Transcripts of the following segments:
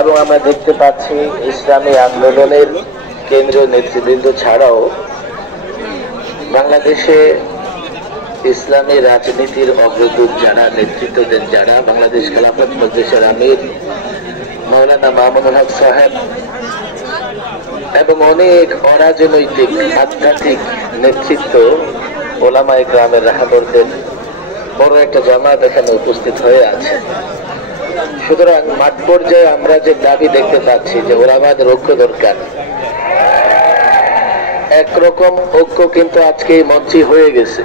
এবং আমরা দেখতে পাচ্ছি ইসলামী আন্দোলনের কেন্দ্রীয় নেতৃবৃন্দ ছাড়াও বাংলাদেশে ইসলামী রাজনীতির অগ্রদূত যারা, নেতৃত্ব দেন যারা, বাংলাদেশ খেলাফত মজলিসের আমির মাওলানা মামুনুল হক সাহেব এবং অনেক অরাজনৈতিক আধ্যাত্মিক নেতৃত্ব ওলামায়ে কেরামের রাহাবরদের বড় একটা জামাত এখানে উপস্থিত হয়ে আছে। সুতরাং মাঠ পর্যায়ে আমরা যে দাবি দেখতে পাচ্ছি যে ওলামাদের ঐক্য দরকার, একরকম ঐক্য কিন্তু আজকে এই মঞ্চে হয়ে গেছে।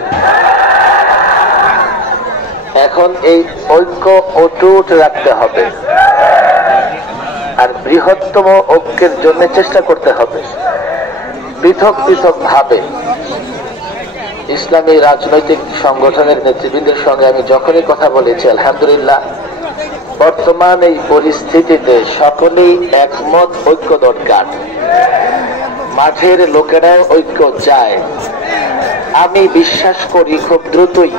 এখন এই ঐক্য অটুট রাখতে হবে আর বৃহত্তম ঐক্যের জন্য চেষ্টা করতে হবে। পৃথক পৃথক ভাবে ইসলামী রাজনৈতিক সংগঠনের নেতৃবৃন্দের সঙ্গে আমি যখনই কথা বলেছি, আলহামদুলিল্লাহ বর্তমান এই পরিস্থিতিতে সকলেই একমত, ঐক্য দরকার। মাঠের লোকেরাও ঐক্য চায়। আমি বিশ্বাস করি খুব দ্রুতই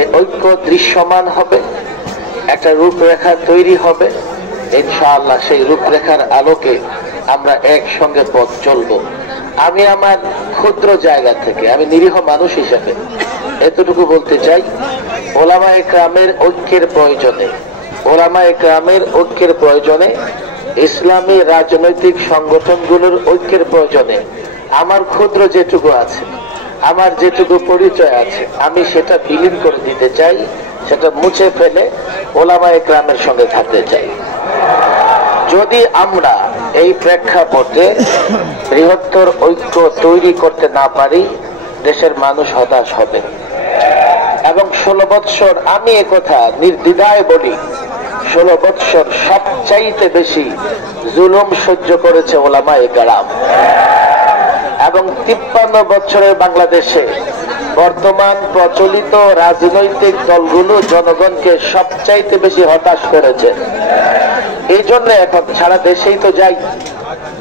এই ঐক্য দৃশ্যমান হবে, একটা রূপরেখা তৈরি হবে। ইনশাআল্লাহ সেই রূপরেখার আলোকে আমরা একসঙ্গে পথ চলব। আমি আমার ক্ষুদ্র জায়গা থেকে, আমি নিরীহ মানুষ হিসেবে এতটুকু বলতে চাই, ওলামায়ে কেরামের ঐক্যের প্রয়োজনে, ওলামায়ে কেরামের ঐক্যের প্রয়োজনে, ইসলামী রাজনৈতিক সংগঠনগুলোর ঐক্যের প্রয়োজনে আমার ক্ষুদ্র যেটুকু আছে, আমার যেটুকু পরিচয় আছে, আমি সেটা বিলীন করে দিতে চাই, সেটা মুছে ফেলে ওলামায়ে কেরামের সঙ্গে থাকতে চাই। যদি আমরা এই প্রেক্ষাপটে বৃহত্তর ঐক্য তৈরি করতে না পারি, দেশের মানুষ হতাশ হবে। এবং 16 বৎসর আমি একথা নির্দ্বিধায় বলি, 16 বৎসর সবচাইতে বেশি জুলুম সহ্য করেছে ওলামায়ে কেরাম। এবং 53 বছরের বাংলাদেশে বর্তমান প্রচলিত রাজনৈতিক দলগুলো জনগণকে সবচাইতে বেশি হতাশ করেছে। এই জন্য এখন সারা দেশেই তো যাই,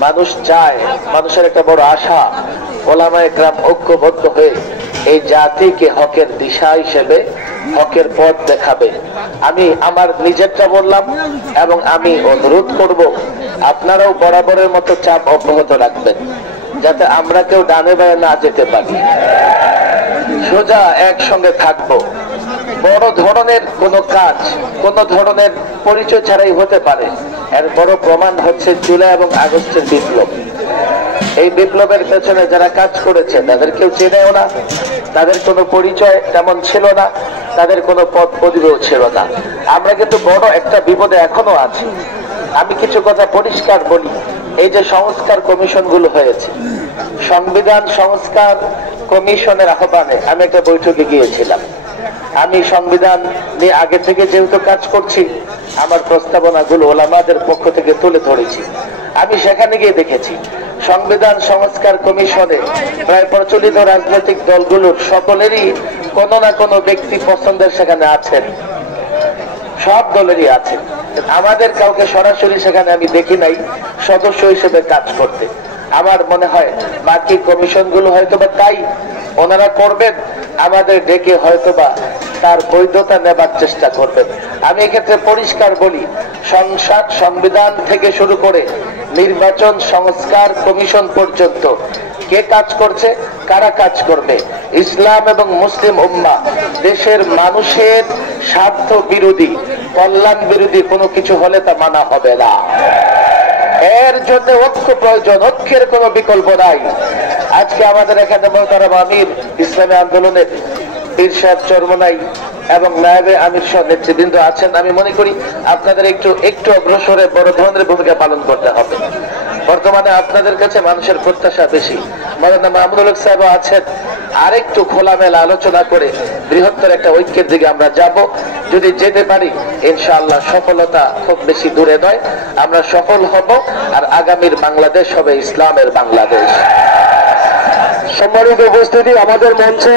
মানুষ চায়, মানুষের একটা বড় আশা ওলামায়ে কেরাম ঐক্যবদ্ধ হয়ে এই জাতিকে হকের দিশা হিসেবে হকের পথ দেখাবে। আমি আমার নিজেরটা বললাম এবং আমি অনুরোধ করব আপনারাও বরাবরের মতো চাপ অব্যাহত রাখবেন, যাতে আমরা কেউ ডানে বায়ে না যেতে পারি, সোজা একসঙ্গে থাকবো। বড় ধরনের কোন কাজ কোন ধরনের পরিচয় ছাড়াই হতে পারে। এর বড় প্রমাণ হচ্ছে জুলাই এবং আগস্টের বিপ্লব। এই বিপ্লবের পেছনে যারা কাজ করেছে তাদের কেউ চেনেও না, তাদের কোনো পরিচয় তেমন ছিল না, তাদের কোনো পদ পদবিও ছিল না। আমরা কিন্তু বড় একটা বিপদে এখনো আছি। আমি কিছু কথা পরিষ্কার বলি, এই যে সংস্কার কমিশন গুলো হয়েছে, সংবিধান সংস্কার কমিশনের আহ্বানে আমি একটা বৈঠকে গিয়েছিলাম। আমি সংবিধান নিয়ে আগে থেকে যেহেতু কাজ করছি, আমার প্রস্তাবনা গুলো ওলামাদের পক্ষ থেকে তুলে ধরেছি। আমি সেখানে গিয়ে দেখেছি সংবিধান সংস্কার কমিশনে প্রায় প্রচলিত রাজনৈতিক দলগুলোর সকলেরই কোনো না কোনো ব্যক্তি পছন্দের সেখানে আছেন, সব দলেরই আছেন। আমাদের কাউকে সরাসরি সেখানে আমি দেখি নাই সদস্য হিসেবে কাজ করতে। আমার মনে হয় বাকি কমিশন গুলো হয়তোবা তাই ওনারা করবেন, আমাদের ডেকে হয়তোবা তার বৈধতা নেবার চেষ্টা করবেন। আমি এক্ষেত্রে পরিষ্কার বলি, সংসদ সংবিধান থেকে শুরু করে নির্বাচন সংস্কার কমিশন পর্যন্ত কে কাজ করছে, কারা কাজ করবে, ইসলাম এবং মুসলিম উম্মাহ দেশের মানুষের স্বার্থ বিরোধী, কল্যাণ বিরোধী কোনো কিছু হলে তা মানা হবে না। এর জন্য ঐক্য প্রয়োজন, ঐক্যের কোনো বিকল্প নাই। আজকে আমাদের এখানে মোহতারাম আমির ইসলামী আন্দোলনের পীর সাহেব চরমনাই এবং নায়েবে আমির সহ নেতৃবৃন্দ আছেন। আমি মনে করি আপনাদের একটু অগ্রসরে বড় ধরনের ভূমিকা পালন করতে হবে। বর্তমানে আপনাদের কাছে মানুষের প্রত্যাশা বেশি। মাওলানা মামুনুল হক সাহেব আছেন, আরেকটু খোলামেলা আলোচনা করে বৃহত্তর একটা ঐক্যের দিকে আমরা যাব। যদি যেতে পারি ইনশাআল্লাহ সফলতা খুব বেশি দূরে নয়, আমরা সফল হব। আর আগামীর বাংলাদেশ হবে ইসলামের বাংলাদেশ। সম্মানিত উপস্থিতি, আমাদের মঞ্চে